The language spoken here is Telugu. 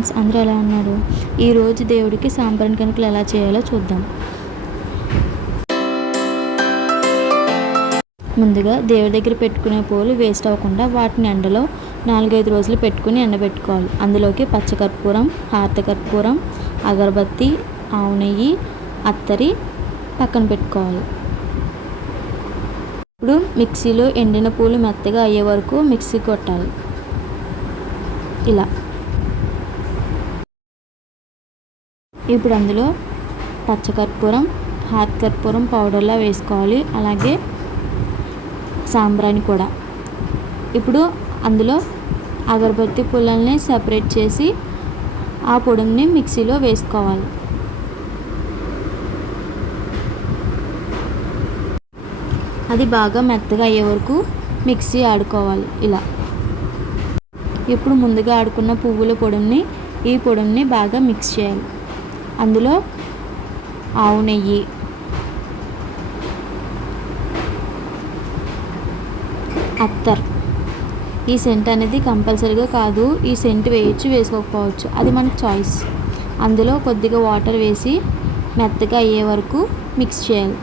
ఫ్రెండ్స్, అందరూ ఎలా ఉన్నారు? ఈరోజు దేవుడికి సాంబ్రాణి కణికలు ఎలా చేయాలో చూద్దాం. ముందుగా దేవుడి దగ్గర పెట్టుకునే పూలు వేస్ట్ అవ్వకుండా వాటిని ఎండలో 4-5 రోజులు పెట్టుకుని ఎండబెట్టుకోవాలి. అందులోకి పచ్చకర్పూరం, హారతకర్పూరం, అగరబత్తి, ఆవు నెయ్యి, అత్తరి పక్కన పెట్టుకోవాలి. ఇప్పుడు మిక్సీలో ఎండిన పూలు మెత్తగా అయ్యే వరకు మిక్సీ కొట్టాలి. ఇలా ఇప్పుడు అందులో పచ్చకర్పూరం, హారతకర్పూరం పౌడర్లా వేసుకోవాలి. అలాగే సాంబ్రాణి కూడా. ఇప్పుడు అందులో అగరబత్తి పుల్లల్ని సపరేట్ చేసి ఆ పొడిని మిక్సీలో వేసుకోవాలి. అది బాగా మెత్తగా అయ్యే వరకు మిక్సీ ఆడుకోవాలి. ఇలా ఇప్పుడు ముందుగా ఆడుకున్న పువ్వుల పొడిని ఈ పొడిని బాగా మిక్స్ చేయాలి. అందులో ఆవు నెయ్యి, అత్తర్. ఈ సెంట్ అనేది కంపల్సరీగా కాదు, ఈ సెంట్ వేయచ్చు వేసుకోకపోవచ్చు, అది మన చాయిస్. అందులో కొద్దిగా వాటర్ వేసి మెత్తగా అయ్యే వరకు మిక్స్ చేయాలి.